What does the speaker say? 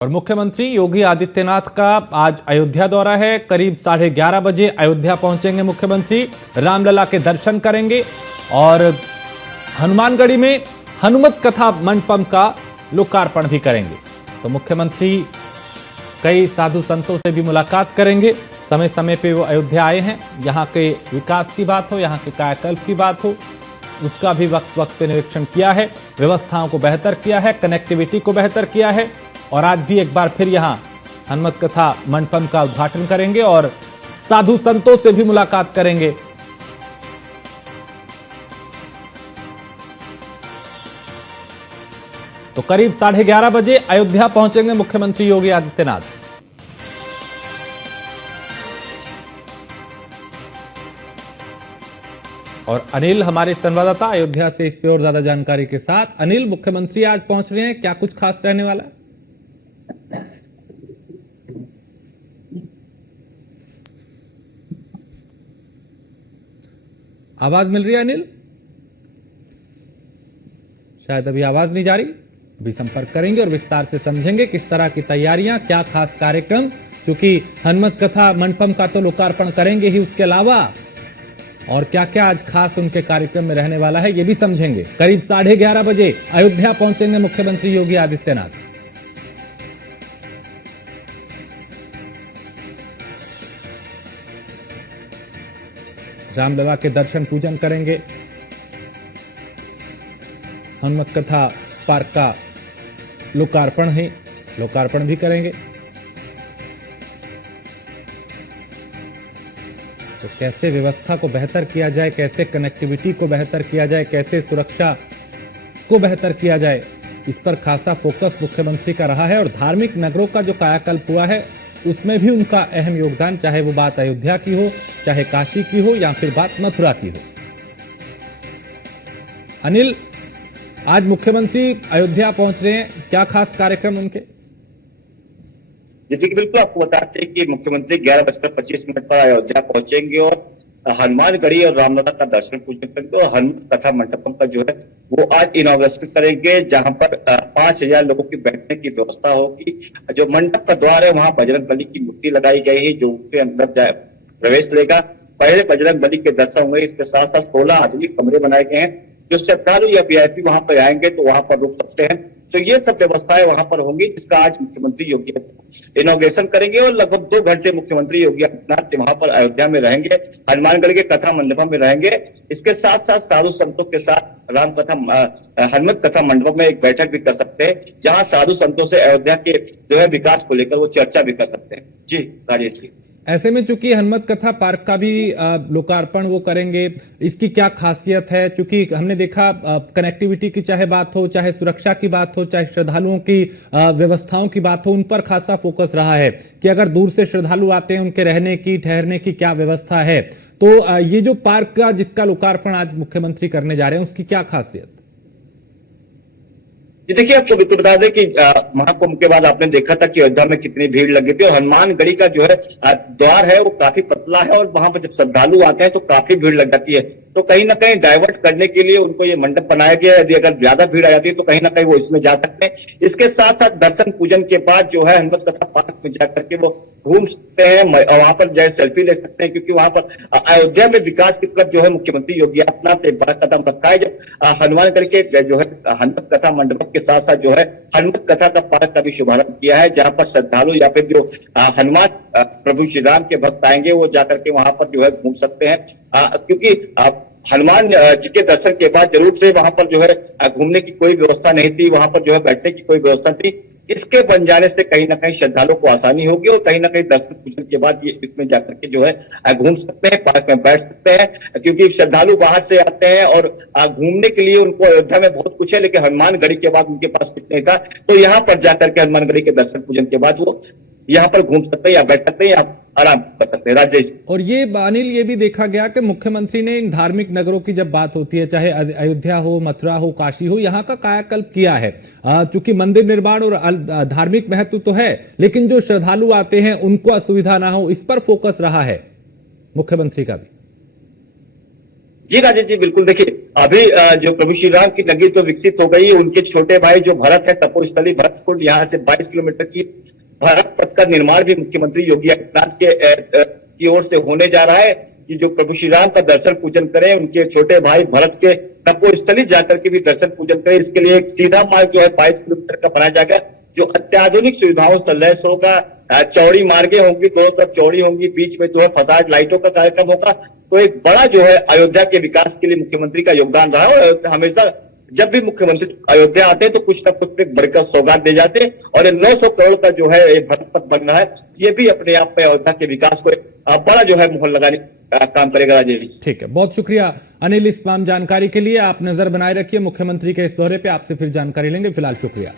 और मुख्यमंत्री योगी आदित्यनाथ का आज अयोध्या दौरा है। करीब 11:30 बजे अयोध्या पहुंचेंगे मुख्यमंत्री, रामलला के दर्शन करेंगे और हनुमानगढ़ी में हनुमत कथा मंडपम का लोकार्पण भी करेंगे। तो मुख्यमंत्री कई साधु संतों से भी मुलाकात करेंगे। समय समय पे वो अयोध्या आए हैं, यहाँ के विकास की बात हो, यहाँ के कायाकल्प की बात हो, उसका भी वक्त वक्त पे निरीक्षण किया है, व्यवस्थाओं को बेहतर किया है, कनेक्टिविटी को बेहतर किया है। और आज भी एक बार फिर यहाँ हनुमत कथा मंडपम का उद्घाटन करेंगे और साधु संतों से भी मुलाकात करेंगे। तो करीब 11:30 बजे अयोध्या पहुंचेंगे मुख्यमंत्री योगी आदित्यनाथ। और अनिल हमारे संवाददाता अयोध्या से इस पे और ज्यादा जानकारी के साथ। अनिल, मुख्यमंत्री आज पहुंच रहे हैं, क्या कुछ खास रहने वाला है? आवाज मिल रही है अनिल? शायद अभी आवाज नहीं जा रही। अभी संपर्क करेंगे और विस्तार से समझेंगे किस तरह की तैयारियां, क्या खास कार्यक्रम, क्योंकि हनुमत कथा मंडपम का तो लोकार्पण करेंगे ही, उसके अलावा और क्या क्या आज खास उनके कार्यक्रम में रहने वाला है, ये भी समझेंगे। करीब 11:30 बजे अयोध्या पहुंचेंगे मुख्यमंत्री योगी आदित्यनाथ। रामलला के दर्शन पूजन करेंगे, हनुमत कथा पार्क का लोकार्पण भी करेंगे। तो कैसे व्यवस्था को बेहतर किया जाए, कैसे कनेक्टिविटी को बेहतर किया जाए, कैसे सुरक्षा को बेहतर किया जाए, इस पर खासा फोकस मुख्यमंत्री का रहा है। और धार्मिक नगरों का जो कायाकल्प हुआ है उसमें भी उनका अहम योगदान, चाहे वो बात अयोध्या की हो, चाहे काशी की हो, या फिर बात मथुरा की हो। अनिल, आज मुख्यमंत्री अयोध्या पहुंच रहे हैं, क्या खास कार्यक्रम उनके? जी बिल्कुल, आपको बताते हैं कि मुख्यमंत्री 11:25 पर अयोध्या पहुंचेंगे और हनुमानगढ़ी और रामलला का दर्शन पूजन करेंगे और हनुमत कथा मंडपम का जो है वो आज इनॉग्रेशन करेंगे, जहां पर 5,000 लोगों की बैठने की व्यवस्था होगी। जो मंडप का द्वार है वहां बजरंगबली की मूर्ति लगाई गई है, जो उसके अंदर जाए प्रवेश लेगा। पहले बजरंगबली के दर्शन होंगे। इसके साथ साथ 16 आधुनिक कमरे बनाए गए हैं, जो श्रद्धालु या वीआईपी वहां पर आएंगे तो वहां पर रुक सकते हैं। तो ये सब व्यवस्थाएं वहां पर होंगी, जिसका आज मुख्यमंत्री योगी इनॉग्रेशन करेंगे और लगभग 2 घंटे मुख्यमंत्री योगी आदित्यनाथ वहां पर अयोध्या में रहेंगे, हनुमानगढ़ के कथा मंडपम में रहेंगे। इसके साथ साथ साधु संतों के साथ हनुमत कथा मंडपम में एक बैठक भी कर सकते हैं, जहां साधु संतों से अयोध्या के जो है विकास को लेकर वो चर्चा भी कर सकते हैं। जी राजेश जी। ऐसे में चूंकि हनुमत कथा पार्क का भी लोकार्पण वो करेंगे, इसकी क्या खासियत है? चूंकि हमने देखा कनेक्टिविटी की चाहे बात हो, चाहे सुरक्षा की बात हो, चाहे श्रद्धालुओं की व्यवस्थाओं की बात हो, उन पर खासा फोकस रहा है कि अगर दूर से श्रद्धालु आते हैं, उनके रहने की, ठहरने की क्या व्यवस्था है। तो ये जो पार्क का जिसका लोकार्पण आज मुख्यमंत्री करने जा रहे हैं, उसकी क्या खासियत? देखिए, आपको बिल्कुल बता दें कि महाकुंभ के बाद आपने देखा था कि अयोध्या में कितनी भीड़ लगी थी और हनुमानगढ़ी का जो है द्वार है वो काफी पतला है और वहां पर जब श्रद्धालु आते हैं तो काफी भीड़ लग जाती है। तो कहीं ना कहीं डाइवर्ट करने के लिए उनको ये मंडप बनाया गया है। यदि अगर ज्यादा भीड़ आ जाती है तो कहीं ना कहीं वो इसमें जा सकते हैं। इसके साथ साथ दर्शन पूजन के बाद जो है हनुमत कथा पार्क में जाकर के वो घूम सकते हैं और वहां पर जो है सेल्फी ले सकते हैं, क्योंकि वहां पर अयोध्या में विकास की तरफ जो है मुख्यमंत्री योगी आदित्यनाथ ने बड़ा कदम रखा है। जब हनुमानगढ़ के जो है हनुमत कथा मंडप के साथ साथ जो है हनुमत कथा का पार्क का भी शुभारंभ किया है, जहां पर श्रद्धालु या फिर जो हनुमान प्रभु श्री राम के भक्त आएंगे वो जाकर के वहां पर जो है घूम सकते हैं, क्योंकि हनुमान जी के दर्शन के बाद जरूर से वहां पर जो है घूमने की कोई व्यवस्था नहीं थी, वहां पर जो है बैठने की कोई व्यवस्था थी। इसके बन जाने से कहीं ना कहीं श्रद्धालुओं को आसानी होगी और कहीं ना कहीं दर्शन पूजन के बाद ये इसमें जाकर के जो है घूम सकते हैं, पार्क में बैठ सकते हैं, क्योंकि श्रद्धालु बाहर से आते हैं और घूमने के लिए उनको अयोध्या में बहुत कुछ है, लेकिन हनुमानगढ़ी के बाद उनके पास कुछ नहीं था। तो यहाँ पर जाकर के हनुमानगढ़ी के दर्शन पूजन के बाद वो यहाँ पर घूम सकते हैं या बैठ सकते हैं या आराम कर सकते हैं। राजेश, और ये अनिल, ये भी देखा गया कि मुख्यमंत्री ने इन धार्मिक नगरों की जब बात होती है, चाहे अयोध्या हो, मथुरा हो, काशी हो, यहाँ का कायाकल्प किया है। चूंकि मंदिर निर्माण और धार्मिक महत्व तो है, लेकिन जो श्रद्धालु आते हैं उनको असुविधा ना हो, इस पर फोकस रहा है मुख्यमंत्री का भी। जी राजेश जी, बिल्कुल। देखिए, अभी जो प्रभु श्री राम की नगरी तो विकसित हो गई, उनके छोटे भाई जो भरत है, तपोस्थली भरतकुंड, यहाँ से 22 किलोमीटर की भरत पथ का निर्माण भी मुख्यमंत्री योगी आदित्यनाथ की ओर से होने जा रहा है कि जो प्रभु श्री राम का दर्शन पूजन करें, उनके छोटे भाई भरत के तपोस्थली जाकर के भी दर्शन पूजन करें। इसके लिए एक सीधा मार्ग जो है 22 किलोमीटर का बनाया जाएगा, जो अत्याधुनिक सुविधाओं से लैस होगा। चौड़ी मार्गे होंगी, दोनों तरफ चौड़ी होंगी, बीच में जो है फसाड लाइटों का कार्यक्रम होगा। तो एक बड़ा जो है अयोध्या के विकास के लिए मुख्यमंत्री का योगदान रहा है। और हमेशा जब भी मुख्यमंत्री अयोध्या आते हैं तो कुछ न कुछ एक बढ़कर सौगात दे जाते हैं, और ये 900 करोड़ का जो है ये भरत पथ बन रहा है, ये भी अपने आप में अयोध्या के विकास को बड़ा जो है मोहर लगाने का काम करेगा राजेश। ठीक है, बहुत शुक्रिया अनिल इस तमाम जानकारी के लिए। आप नजर बनाए रखिए मुख्यमंत्री के इस दौरे पे, आपसे फिर जानकारी लेंगे। फिलहाल शुक्रिया।